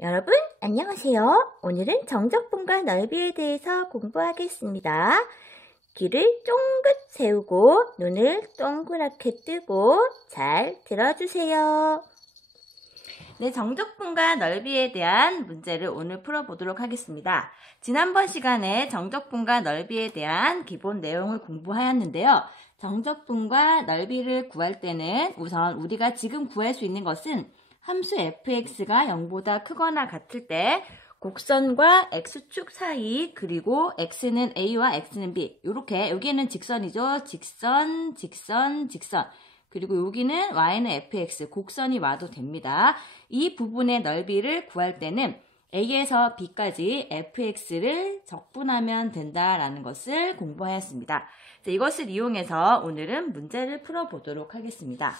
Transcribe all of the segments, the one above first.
여러분, 안녕하세요. 오늘은 정적분과 넓이에 대해서 공부하겠습니다. 귀를 쫑긋 세우고 눈을 동그랗게 뜨고 잘 들어주세요. 네, 정적분과 넓이에 대한 문제를 오늘 풀어보도록 하겠습니다. 지난번 시간에 정적분과 넓이에 대한 기본 내용을 공부하였는데요. 정적분과 넓이를 구할 때는 우선 우리가 지금 구할 수 있는 것은 함수 fx가 0보다 크거나 같을 때 곡선과 x축 사이, 그리고 x는 a와 x는 b, 이렇게 여기는 직선이죠. 직선, 직선, 직선. 그리고 여기는 y는 fx, 곡선이 와도 됩니다. 이 부분의 넓이를 구할 때는 a에서 b까지 fx를 적분하면 된다라는 것을 공부하였습니다. 이것을 이용해서 오늘은 문제를 풀어보도록 하겠습니다.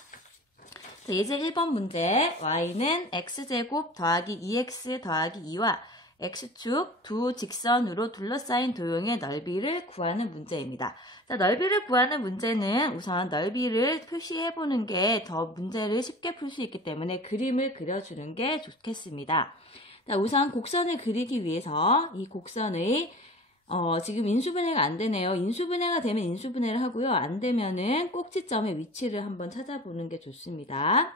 예제 1번 문제, y는 x제곱 더하기 2x 더하기 2와 x축 두 직선으로 둘러싸인 도형의 넓이를 구하는 문제입니다. 넓이를 구하는 문제는 우선 넓이를 표시해보는 게 더 문제를 쉽게 풀 수 있기 때문에 그림을 그려주는 게 좋겠습니다. 우선 곡선을 그리기 위해서 이 곡선의 지금 인수분해가 안 되네요. 인수분해가 되면 인수분해를 하고요. 안 되면은 꼭지점의 위치를 한번 찾아보는 게 좋습니다.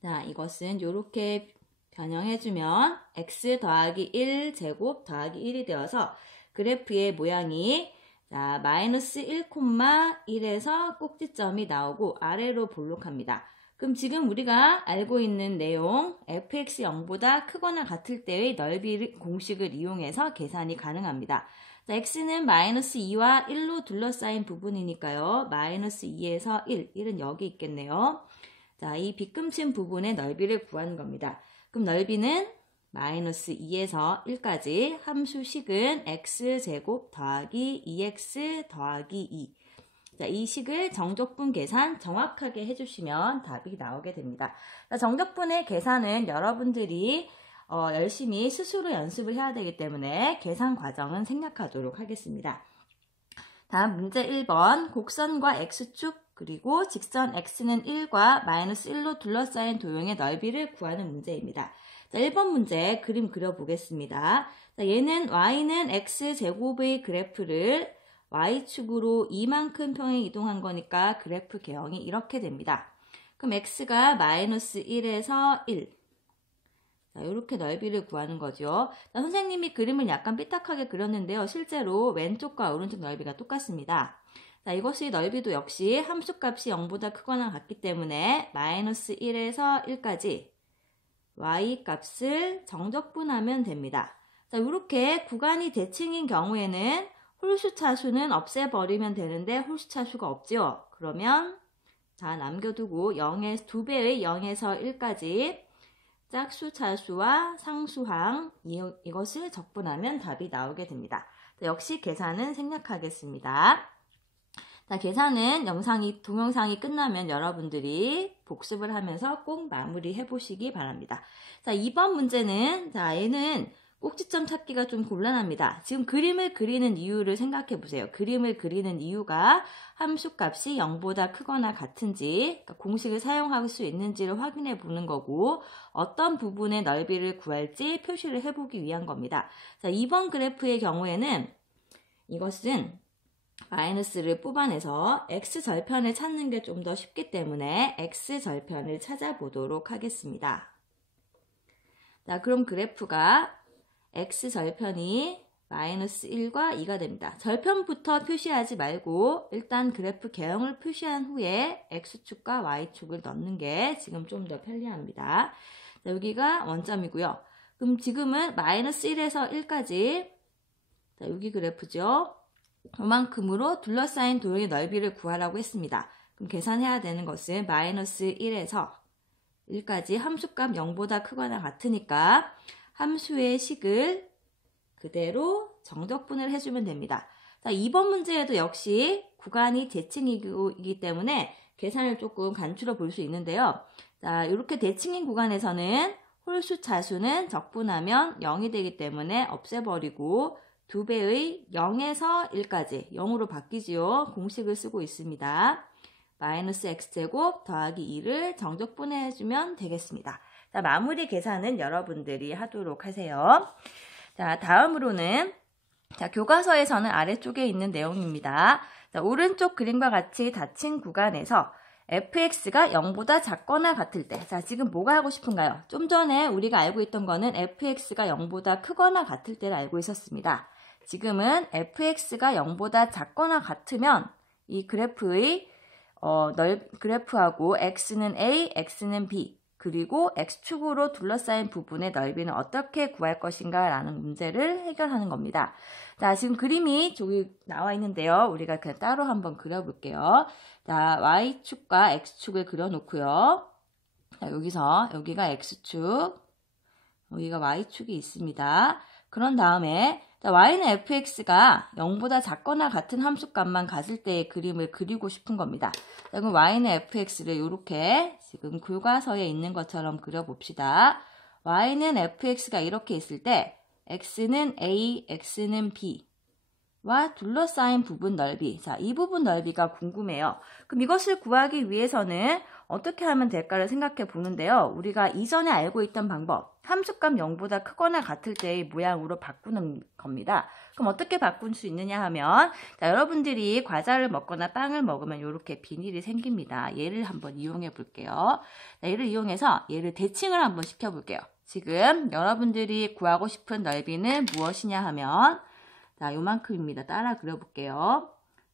자, 이것은 이렇게 변형해주면 x 더하기 1 제곱 더하기 1이 되어서 그래프의 모양이 자, 마이너스 1,1에서 꼭지점이 나오고 아래로 볼록합니다. 그럼 지금 우리가 알고 있는 내용 fx 0보다 크거나 같을 때의 넓이 공식을 이용해서 계산이 가능합니다. 자, x는 마이너스 2와 1로 둘러싸인 부분이니까요. 마이너스 2에서 1은 여기 있겠네요. 자, 이 빗금친 부분의 넓이를 구하는 겁니다. 그럼 넓이는 마이너스 2에서 1까지 함수식은 x제곱 더하기 2x 더하기 2. 자, 이 식을 정적분 계산 정확하게 해주시면 답이 나오게 됩니다. 자, 정적분의 계산은 여러분들이 열심히 스스로 연습을 해야 되기 때문에 계산 과정은 생략하도록 하겠습니다. 다음 문제 1번, 곡선과 x축 그리고 직선 x는 1과 마이너스 1로 둘러싸인 도형의 넓이를 구하는 문제입니다. 자, 1번 문제 그림 그려보겠습니다. 자, 얘는 y는 x제곱의 그래프를 y축으로 이만큼 평행 이동한 거니까 그래프 개형이 이렇게 됩니다. 그럼 x가 마이너스 1에서 1. 자, 이렇게 넓이를 구하는 거죠. 자, 선생님이 그림을 약간 삐딱하게 그렸는데요. 실제로 왼쪽과 오른쪽 넓이가 똑같습니다. 자, 이것의 넓이도 역시 함수값이 0보다 크거나 같기 때문에 마이너스 1에서 1까지 y 값을 정적분하면 됩니다. 자, 이렇게 구간이 대칭인 경우에는 홀수 차수는 없애버리면 되는데 홀수 차수가 없죠. 그러면 자, 남겨두고 2배의 0에서 1까지 짝수 차수와 상수항 이것을 적분하면 답이 나오게 됩니다. 자, 역시 계산은 생략하겠습니다. 자, 계산은 동영상이 끝나면 여러분들이 복습을 하면서 꼭 마무리해 보시기 바랍니다. 자, 2번 문제는 자, 얘는 꼭지점 찾기가 좀 곤란합니다. 지금 그림을 그리는 이유를 생각해 보세요. 그림을 그리는 이유가 함수값이 0보다 크거나 같은지, 그러니까 공식을 사용할 수 있는지를 확인해 보는 거고, 어떤 부분의 넓이를 구할지 표시를 해보기 위한 겁니다. 자, 2번 그래프의 경우에는 이것은 마이너스를 뽑아내서 x절편을 찾는 게 좀 더 쉽기 때문에 x절편을 찾아보도록 하겠습니다. 자, 그럼 그래프가 x절편이 마이너스 1과 2가 됩니다. 절편부터 표시하지 말고 일단 그래프 개형을 표시한 후에 x축과 y축을 넣는 게 지금 좀 더 편리합니다. 자, 여기가 원점이고요. 그럼 지금은 마이너스 1에서 1까지 자, 여기 그래프죠. 이만큼으로 둘러싸인 도형의 넓이를 구하라고 했습니다. 그럼 계산해야 되는 것은 마이너스 1에서 1까지 함수값 0보다 크거나 같으니까 함수의 식을 그대로 정적분을 해주면 됩니다. 자, 2번 문제에도 역시 구간이 대칭이기 때문에 계산을 조금 간추려 볼 수 있는데요. 자, 이렇게 대칭인 구간에서는 홀수 차수는 적분하면 0이 되기 때문에 없애버리고 2배의 0에서 1까지 0으로 바뀌지요. 공식을 쓰고 있습니다. 마이너스 x제곱 더하기 2를 정적분해주면 되겠습니다. 자, 마무리 계산은 여러분들이 하도록 하세요. 자, 다음으로는 자, 교과서에서는 아래쪽에 있는 내용입니다. 자, 오른쪽 그림과 같이 닫힌 구간에서 fx가 0보다 작거나 같을 때, 자, 지금 뭐가 하고 싶은가요? 좀 전에 우리가 알고 있던 거는 fx가 0보다 크거나 같을 때를 알고 있었습니다. 지금은 fx가 0보다 작거나 같으면 이 그래프의 그래프하고 x는 a, x는 b, 그리고 x축으로 둘러싸인 부분의 넓이는 어떻게 구할 것인가 라는 문제를 해결하는 겁니다. 자, 지금 그림이 저기 나와 있는데요. 우리가 그냥 따로 한번 그려볼게요. 자, y축과 x축을 그려놓고요. 자, 여기가 x축, 여기가 y축이 있습니다. 그런 다음에 자, y는 fx가 0보다 작거나 같은 함수값만 갔을 때의 그림을 그리고 싶은 겁니다. 자, 그럼 y는 fx를 이렇게 지금 교과서에 있는 것처럼 그려봅시다. y는 fx가 이렇게 있을 때 x는 a, x는 b와 둘러싸인 부분 넓이. 자, 이 부분 넓이가 궁금해요. 그럼 이것을 구하기 위해서는 어떻게 하면 될까를 생각해 보는데요. 우리가 이전에 알고 있던 방법, 함수값 0보다 크거나 같을 때의 모양으로 바꾸는 겁니다. 그럼 어떻게 바꿀 수 있느냐 하면, 자, 여러분들이 과자를 먹거나 빵을 먹으면 이렇게 비닐이 생깁니다. 얘를 한번 이용해 볼게요. 자, 얘를 이용해서 얘를 대칭을 한번 시켜볼게요. 지금 여러분들이 구하고 싶은 넓이는 무엇이냐 하면, 자, 요만큼입니다. 따라 그려볼게요.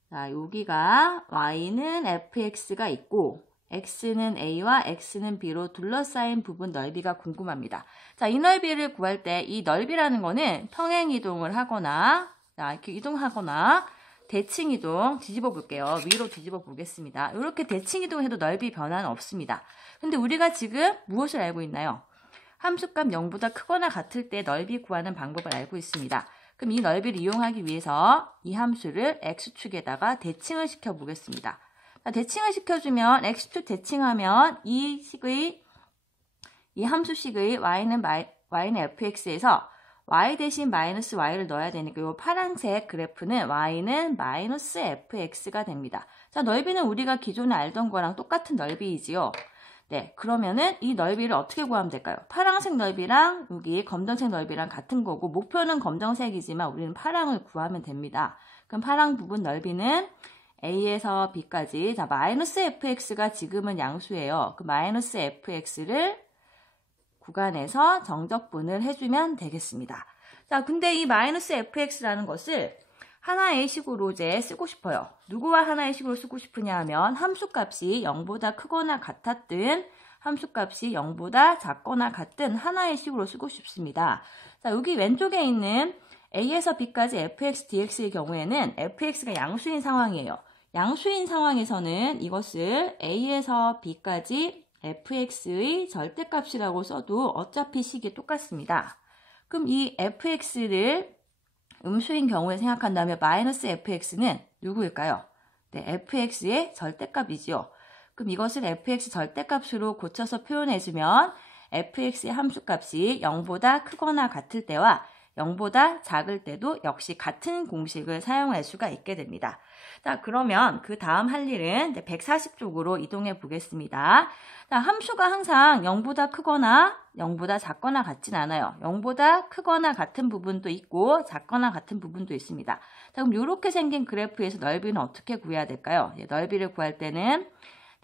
자, 여기가 y는 fx가 있고, x는 a와 x는 b로 둘러싸인 부분 넓이가 궁금합니다. 자, 이 넓이를 구할 때 이 넓이라는 거는 평행 이동을 하거나, 자, 이렇게 이동하거나, 대칭 이동 뒤집어 볼게요. 위로 뒤집어 보겠습니다. 이렇게 대칭 이동해도 넓이 변화는 없습니다. 근데 우리가 지금 무엇을 알고 있나요? 함수값 0보다 크거나 같을 때 넓이 구하는 방법을 알고 있습니다. 그럼 이 넓이를 이용하기 위해서 이 함수를 x축에다가 대칭을 시켜 보겠습니다. 대칭을 시켜주면 x축 대칭하면 이 함수식의 y는 fx에서 y 대신 마이너스 y를 넣어야 되니까 이 파란색 그래프는 y는 마이너스 fx가 됩니다. 자, 넓이는 우리가 기존에 알던 거랑 똑같은 넓이이지요. 네, 그러면은 이 넓이를 어떻게 구하면 될까요? 파란색 넓이랑 여기 검정색 넓이랑 같은 거고 목표는 검정색이지만 우리는 파랑을 구하면 됩니다. 그럼 파랑 부분 넓이는 a에서 b까지, 자, 마이너스 fx가 지금은 양수예요. 그 마이너스 fx를 구간에서 정적분을 해주면 되겠습니다. 자, 근데 이 마이너스 fx라는 것을 하나의 식으로 이제 쓰고 싶어요. 누구와 하나의 식으로 쓰고 싶으냐 하면 함수값이 0보다 크거나 같았든 함수값이 0보다 작거나 같든 하나의 식으로 쓰고 싶습니다. 자, 여기 왼쪽에 있는 a에서 b까지 fx dx의 경우에는 fx가 양수인 상황이에요. 양수인 상황에서는 이것을 a에서 b까지 fx의 절대값이라고 써도 어차피 식이 똑같습니다. 그럼 이 fx를 음수인 경우에 생각한다면 마이너스 fx는 누구일까요? 네, fx의 절대값이지요. 그럼 이것을 fx 절대값으로 고쳐서 표현해주면 fx의 함수값이 0보다 크거나 같을 때와 0보다 작을 때도 역시 같은 공식을 사용할 수가 있게 됩니다. 자, 그러면 그 다음 할 일은 140쪽으로 이동해 보겠습니다. 자, 함수가 항상 0보다 크거나 0보다 작거나 같진 않아요. 0보다 크거나 같은 부분도 있고 작거나 같은 부분도 있습니다. 자, 그럼 이렇게 생긴 그래프에서 넓이는 어떻게 구해야 될까요? 넓이를 구할 때는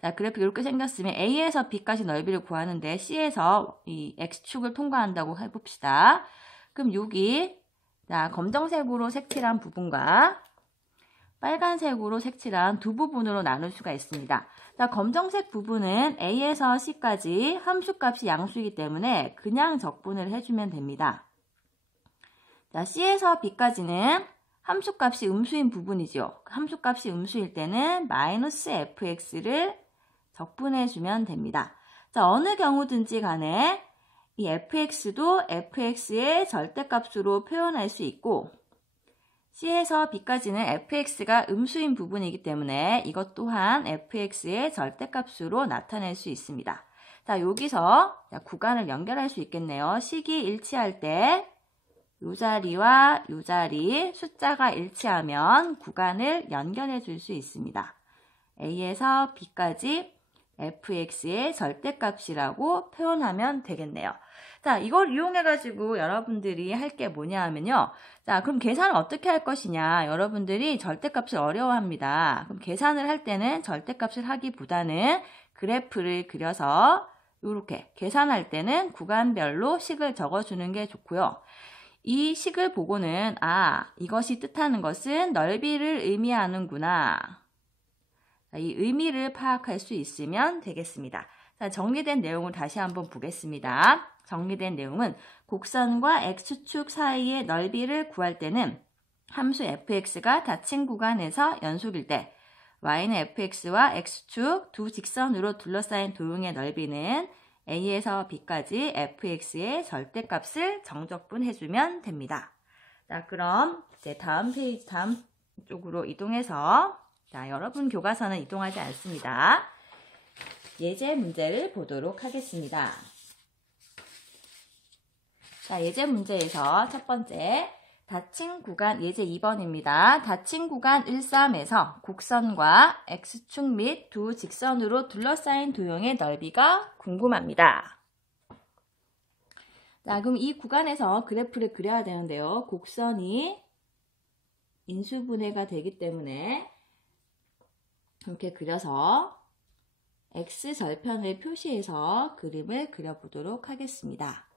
자, 그래프 이렇게 생겼으면 A에서 B까지 넓이를 구하는데 C에서 이 X축을 통과한다고 해봅시다. 그럼 여기 자, 검정색으로 색칠한 부분과 빨간색으로 색칠한 두 부분으로 나눌 수가 있습니다. 자, 검정색 부분은 A에서 C까지 함수값이 양수이기 때문에 그냥 적분을 해주면 됩니다. 자, C에서 B까지는 함수값이 음수인 부분이죠. 함수값이 음수일 때는 마이너스 fx를 적분해주면 됩니다. 자, 어느 경우든지 간에 이 fx도 fx의 절대값으로 표현할 수 있고 C에서 B까지는 fx가 음수인 부분이기 때문에 이것 또한 fx의 절대값으로 나타낼 수 있습니다. 자, 여기서 구간을 연결할 수 있겠네요. 식이 일치할 때 이 자리와 이 자리 숫자가 일치하면 구간을 연결해 줄 수 있습니다. A에서 B까지 fx의 절대값이라고 표현하면 되겠네요. 자, 이걸 이용해가지고 여러분들이 할 게 뭐냐 하면요. 자, 그럼 계산을 어떻게 할 것이냐. 여러분들이 절대값을 어려워합니다. 그럼 계산을 할 때는 절대값을 하기보다는 그래프를 그려서 이렇게 계산할 때는 구간별로 식을 적어주는 게 좋고요. 이 식을 보고는 이것이 뜻하는 것은 넓이를 의미하는구나. 이 의미를 파악할 수 있으면 되겠습니다. 자, 정리된 내용을 다시 한번 보겠습니다. 정리된 내용은 곡선과 x축 사이의 넓이를 구할 때는 함수 fx가 닫힌 구간에서 연속일 때 y는 fx와 x축 두 직선으로 둘러싸인 도형의 넓이는 a에서 b까지 fx의 절대값을 정적분해주면 됩니다. 자, 그럼 이제 다음 쪽으로 이동해서 자, 여러분 교과서는 이동하지 않습니다. 예제 문제를 보도록 하겠습니다. 자, 예제 문제에서 첫 번째 닫힌 구간 예제 2번입니다. 닫힌 구간 1, 3에서 곡선과 x축 및 두 직선으로 둘러싸인 도형의 넓이가 궁금합니다. 자, 그럼 이 구간에서 그래프를 그려야 되는데요. 곡선이 인수분해가 되기 때문에 이렇게 그려서 x절편을 표시해서 그림을 그려보도록 하겠습니다.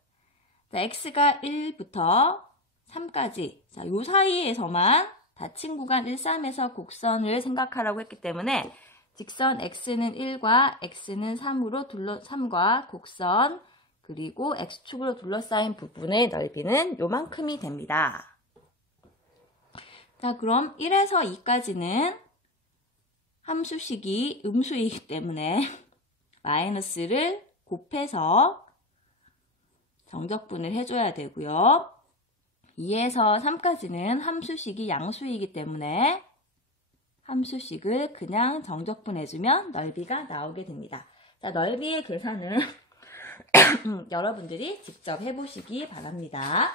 자, x가 1부터 3까지 자, 요 사이에서만 닫힌 구간 1, 3에서 곡선을 생각하라고 했기 때문에 직선 x는 1과 x는 3과 곡선 그리고 x축으로 둘러싸인 부분의 넓이는 요만큼이 됩니다. 자, 그럼 1에서 2까지는 함수식이 음수이기 때문에 마이너스를 곱해서 정적분을 해줘야 되고요. 2에서 3까지는 함수식이 양수이기 때문에 함수식을 그냥 정적분해주면 넓이가 나오게 됩니다. 자, 넓이의 계산은 여러분들이 직접 해보시기 바랍니다.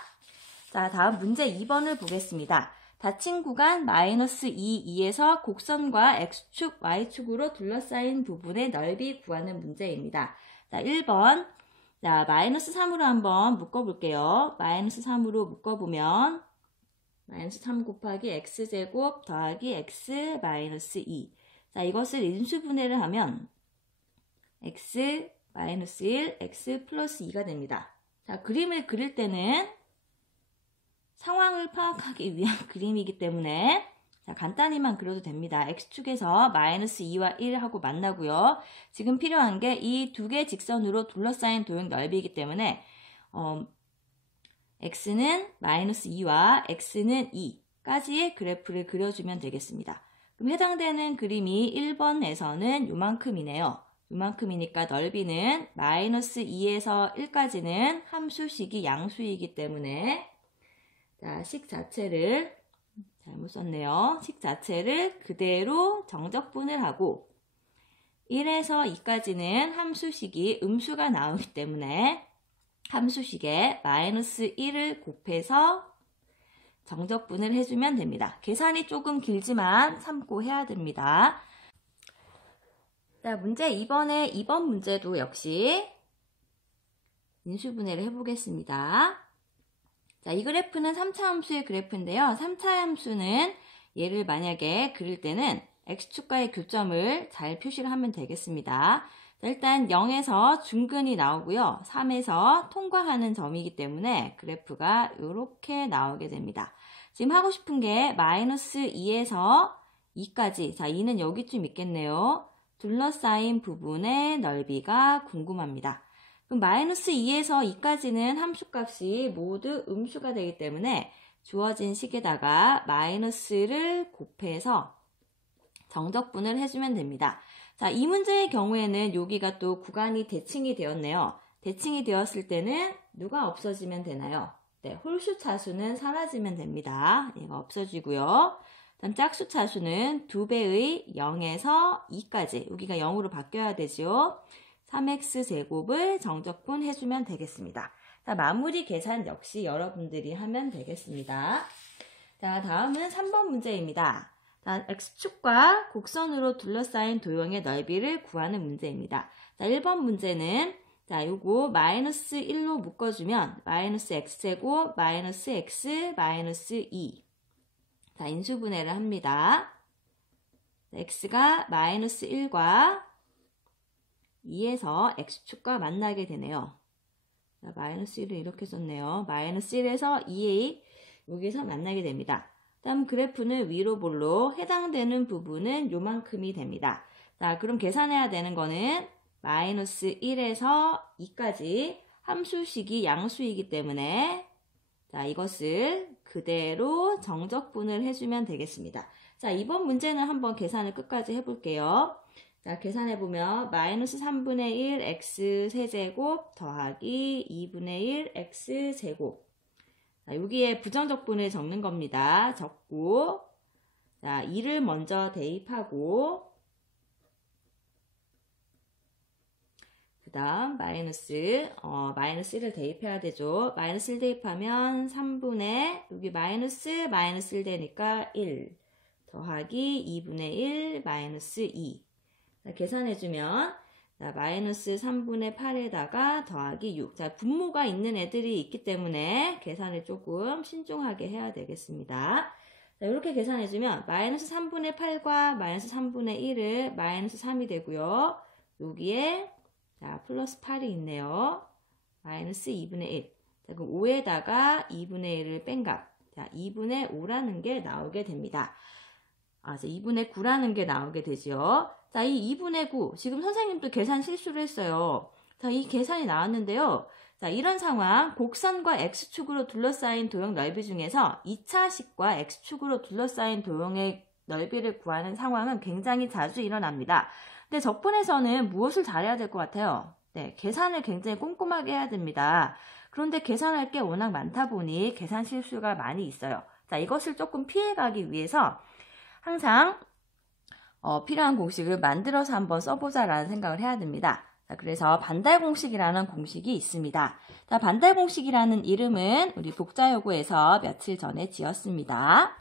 자, 다음 문제 2번을 보겠습니다. 닫힌 구간 마이너스 2에서 곡선과 x축, y축으로 둘러싸인 부분의 넓이 구하는 문제입니다. 자, 1번. 자, 마이너스 3으로 한번 묶어볼게요. 마이너스 3으로 묶어보면 마이너스 3 곱하기 x제곱 더하기 x 마이너스 2. 자, 이것을 인수분해를 하면 x 마이너스 1, x 플러스 2가 됩니다. 자, 그림을 그릴 때는 상황을 파악하기 위한 그림이기 때문에 자, 간단히만 그려도 됩니다. x축에서 마이너스 2와 1하고 만나고요. 지금 필요한 게 이 두 개 직선으로 둘러싸인 도형 넓이이기 때문에 x는 마이너스 2와 x는 2까지의 그래프를 그려주면 되겠습니다. 그럼 해당되는 그림이 1번에서는 요만큼이네요. 요만큼이니까 넓이는 마이너스 2에서 1까지는 함수식이 양수이기 때문에 자, 식 자체를 잘못 썼네요. 식 자체를 그대로 정적분을 하고 1에서 2까지는 함수식이 음수가 나오기 때문에 함수식에 마이너스 1을 곱해서 정적분을 해주면 됩니다. 계산이 조금 길지만 참고해야 됩니다. 자, 문제 2번의 2번 문제도 역시 인수분해를 해보겠습니다. 자, 이 그래프는 3차 함수의 그래프인데요. 3차 함수는 얘를 만약에 그릴 때는 x축과의 교점을 잘 표시를 하면 되겠습니다. 자, 일단 0에서 중근이 나오고요. 3에서 통과하는 점이기 때문에 그래프가 이렇게 나오게 됩니다. 지금 하고 싶은 게 마이너스 2에서 2까지, 자, 2는 여기쯤 있겠네요. 둘러싸인 부분의 넓이가 궁금합니다. 그럼 마이너스 2에서 2까지는 함수값이 모두 음수가 되기 때문에 주어진 식에다가 마이너스를 곱해서 정적분을 해주면 됩니다. 자, 이 문제의 경우에는 여기가 또 구간이 대칭이 되었네요. 대칭이 되었을 때는 누가 없어지면 되나요? 네, 홀수 차수는 사라지면 됩니다. 얘가 없어지고요. 다음 짝수 차수는 2배의 0에서 2까지 여기가 0으로 바뀌어야 되죠. 3x제곱을 정적분 해주면 되겠습니다. 자, 마무리 계산 역시 여러분들이 하면 되겠습니다. 자, 다음은 3번 문제입니다. 자, x축과 곡선으로 둘러싸인 도형의 넓이를 구하는 문제입니다. 자, 1번 문제는 자, 요거 마이너스 1로 묶어주면 마이너스 x제곱 마이너스 x 마이너스 2. 자, 인수분해를 합니다. x가 마이너스 1과 2에서 x축과 만나게 되네요. 자, 마이너스 1을 이렇게 썼네요. 마이너스 1에서 2에 여기서 만나게 됩니다. 다음 그래프는 위로 볼로 해당되는 부분은 요만큼이 됩니다. 자, 그럼 계산해야 되는 거는 마이너스 1에서 2까지 함수식이 양수이기 때문에 자, 이것을 그대로 정적분을 해주면 되겠습니다. 자, 이번 문제는 한번 계산을 끝까지 해볼게요. 자, 계산해보면 마이너스 3분의 1 x 세제곱 더하기 2분의 1 x 제곱. 자, 여기에 부정적분을 적는 겁니다. 적고 자, 2를 먼저 대입하고 그 다음 마이너스 1을 대입해야 되죠. 마이너스 1 대입하면 3분의 여기 마이너스 1 되니까 1 더하기 2분의 1 마이너스 2. 자, 계산해주면 자, 마이너스 3분의 8에다가 더하기 6. 자, 분모가 있는 애들이 있기 때문에 계산을 조금 신중하게 해야 되겠습니다. 자, 이렇게 계산해주면 마이너스 3분의 8과 마이너스 3분의 1을 마이너스 3이 되고요. 여기에 자, 플러스 8이 있네요. 마이너스 2분의 1. 자, 그럼 5에다가 2분의 1을 뺀 값. 자, 2분의 5라는 게 나오게 됩니다. 자, 2분의 9라는 게 나오게 되죠. 자, 이 2분의 9. 지금 선생님도 계산 실수를 했어요. 자, 이 계산이 나왔는데요. 자, 이런 상황. 곡선과 x축으로 둘러싸인 도형 넓이 중에서 2차식과 x축으로 둘러싸인 도형의 넓이를 구하는 상황은 굉장히 자주 일어납니다. 근데 적분에서는 무엇을 잘해야 될 것 같아요? 네, 계산을 굉장히 꼼꼼하게 해야 됩니다. 그런데 계산할 게 워낙 많다 보니 계산 실수가 많이 있어요. 자, 이것을 조금 피해가기 위해서 항상 필요한 공식을 만들어서 한번 써보자라는 생각을 해야 됩니다. 자, 그래서 반달 공식이라는 공식이 있습니다. 자, 반달 공식이라는 이름은 우리 복자요구에서 며칠 전에 지었습니다.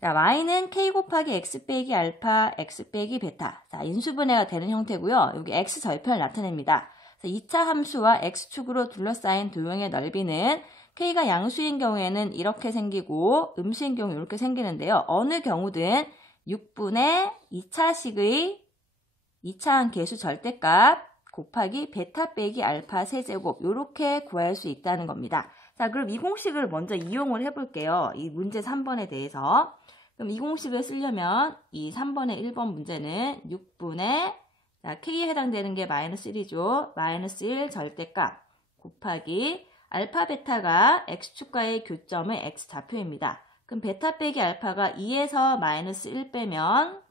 자, y는 k 곱하기 x 빼기 알파, x 빼기 베타. 자, 인수분해가 되는 형태고요. 여기 x 절편을 나타냅니다. 2차 함수와 x축으로 둘러싸인 도형의 넓이는 k가 양수인 경우에는 이렇게 생기고 음수인 경우 이렇게 생기는데요. 어느 경우든 6분의 2차식의 2차항 계수 절대값 곱하기 베타 빼기 알파 세제곱 이렇게 구할 수 있다는 겁니다. 자, 그럼 이 공식을 먼저 이용을 해볼게요. 이 문제 3번에 대해서. 그럼 이 공식을 쓰려면 이 3번의 1번 문제는 6분의 자, k에 해당되는 게 마이너스 1이죠. 마이너스 1 절대값 곱하기 알파 베타가 x축과의 교점의 x좌표입니다. 그럼 베타 빼기 알파가 2에서 마이너스 1 빼면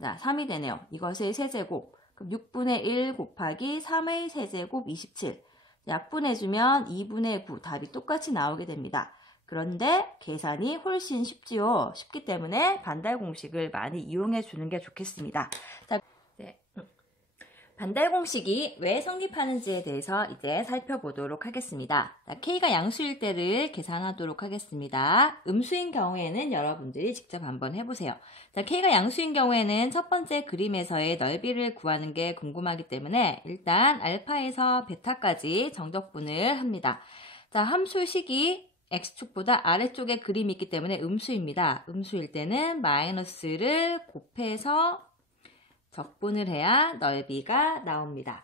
자, 3이 되네요. 이것의 세제곱. 그럼 6분의 1 곱하기 3의 세제곱 27. 약분해주면 2분의 9 답이 똑같이 나오게 됩니다. 그런데 계산이 훨씬 쉽지요. 쉽기 때문에 반달 공식을 많이 이용해 주는 게 좋겠습니다. 자, 네. 반달 공식이 왜 성립하는지에 대해서 이제 살펴보도록 하겠습니다. 자, k가 양수일 때를 계산하도록 하겠습니다. 음수인 경우에는 여러분들이 직접 한번 해보세요. 자, k가 양수인 경우에는 첫 번째 그림에서의 넓이를 구하는 게 궁금하기 때문에 일단 알파에서 베타까지 정적분을 합니다. 자, 함수식이 x축보다 아래쪽에 그림이 있기 때문에 음수입니다. 음수일 때는 마이너스를 곱해서 적분을 해야 넓이가 나옵니다.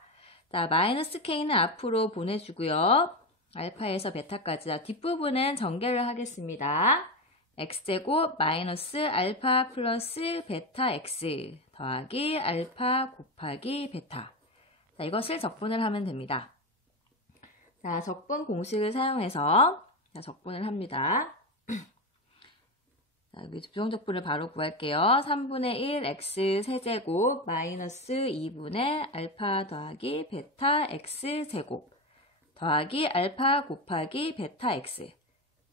자, 마이너스 k는 앞으로 보내주고요. 알파에서 베타까지. 자, 뒷부분은 전개를 하겠습니다. x제곱 마이너스 알파 플러스 베타 x 더하기 알파 곱하기 베타. 자, 이것을 적분을 하면 됩니다. 자, 적분 공식을 사용해서 자, 적분을 합니다. 자, 여기 부정적분을 바로 구할게요. 3분의 1 x 세제곱 마이너스 2분의 알파 더하기 베타 x 제곱 더하기 알파 곱하기 베타 x.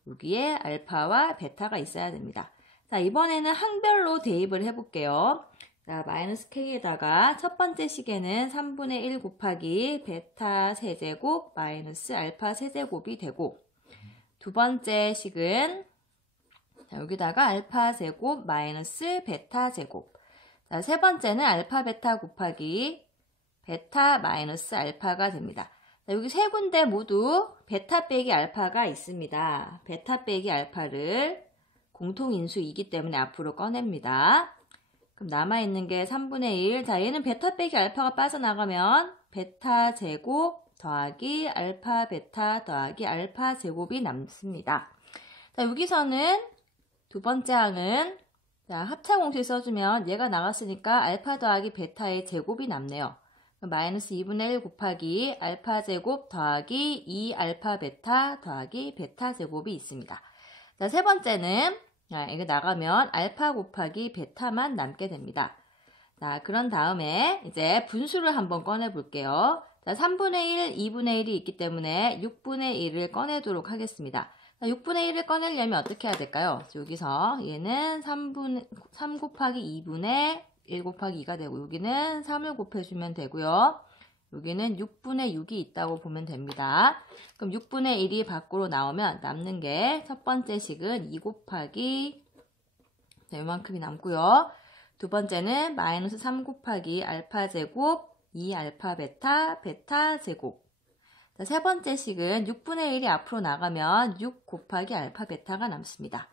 여기에 알파와 베타가 있어야 됩니다. 자, 이번에는 항별로 대입을 해볼게요. 자, 마이너스 k에다가 첫 번째 식에는 3분의 1 곱하기 베타 세제곱 마이너스 알파 세제곱이 되고 두 번째 식은 자, 여기다가 알파 제곱 마이너스 베타 제곱. 자, 세 번째는 알파 베타 곱하기 베타 마이너스 알파가 됩니다. 자, 여기 세 군데 모두 베타 빼기 알파가 있습니다. 베타 빼기 알파를 공통인수이기 때문에 앞으로 꺼냅니다. 그럼 남아있는 게 3분의 1. 자, 얘는 베타 빼기 알파가 빠져나가면 베타 제곱 더하기 알파 베타 더하기 알파 제곱이 남습니다. 자, 여기서는 두 번째 항은 자, 합차공식 써주면 얘가 나갔으니까 알파 더하기 베타의 제곱이 남네요. 마이너스 2분의 1 곱하기 알파 제곱 더하기 2 알파 베타 더하기 베타 제곱이 있습니다. 자, 세 번째는 이거 나가면 알파 곱하기 베타만 남게 됩니다. 자, 그런 다음에 이제 분수를 한번 꺼내 볼게요. 자, 3분의 1, 2분의 1이 있기 때문에 6분의 1을 꺼내도록 하겠습니다. 자, 6분의 1을 꺼내려면 어떻게 해야 될까요? 여기서 얘는 3 곱하기 2분의 1 곱하기 2가 되고 여기는 3을 곱해주면 되고요. 여기는 6분의 6이 있다고 보면 됩니다. 그럼 6분의 1이 밖으로 나오면 남는 게 첫 번째 식은 2 곱하기 이만큼이 남고요. 두 번째는 마이너스 3 곱하기 알파 제곱 2 알파 베타 베타 제곱. 자, 세 번째 식은 6분의 1이 앞으로 나가면 6 곱하기 알파 베타가 남습니다.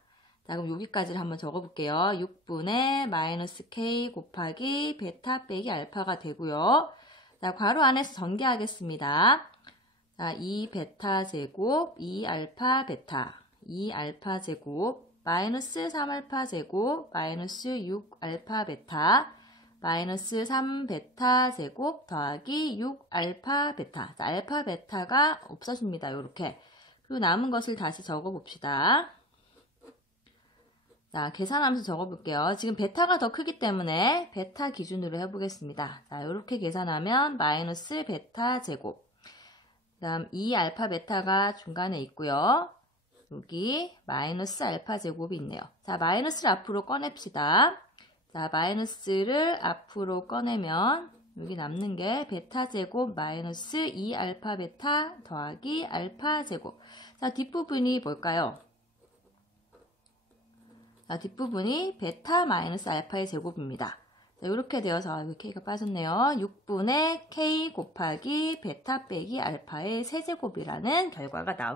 자, 그럼 여기까지를 한번 적어볼게요. 6분의 마이너스 k 곱하기 베타 빼기 알파가 되고요. 자, 괄호 안에서 전개하겠습니다. 자, 2 베타 제곱, 2 알파 베타, 2 알파 제곱, 마이너스 3 알파 제곱, 마이너스 6 알파 베타, 마이너스 3 베타 제곱 더하기 6 알파 베타. 자, 알파 베타가 없어집니다. 요렇게. 그리고 남은 것을 다시 적어봅시다. 자, 계산하면서 적어볼게요. 지금 베타가 더 크기 때문에 베타 기준으로 해보겠습니다. 자, 이렇게 계산하면 마이너스 베타 제곱. 그 다음 2 알파 베타가 중간에 있고요. 여기 마이너스 알파 제곱이 있네요. 자, 마이너스를 앞으로 꺼냅시다. 자, 마이너스를 앞으로 꺼내면 여기 남는 게 베타 제곱 마이너스 2 알파 베타 더하기 알파 제곱. 자, 뒷부분이 뭘까요? 자, 뒷부분이 베타 마이너스 알파의 제곱입니다. 자, 이렇게 되어서 여기 k가 빠졌네요. 6분의 k 곱하기 베타 빼기 알파의 세제곱이라는 결과가 나옵니다.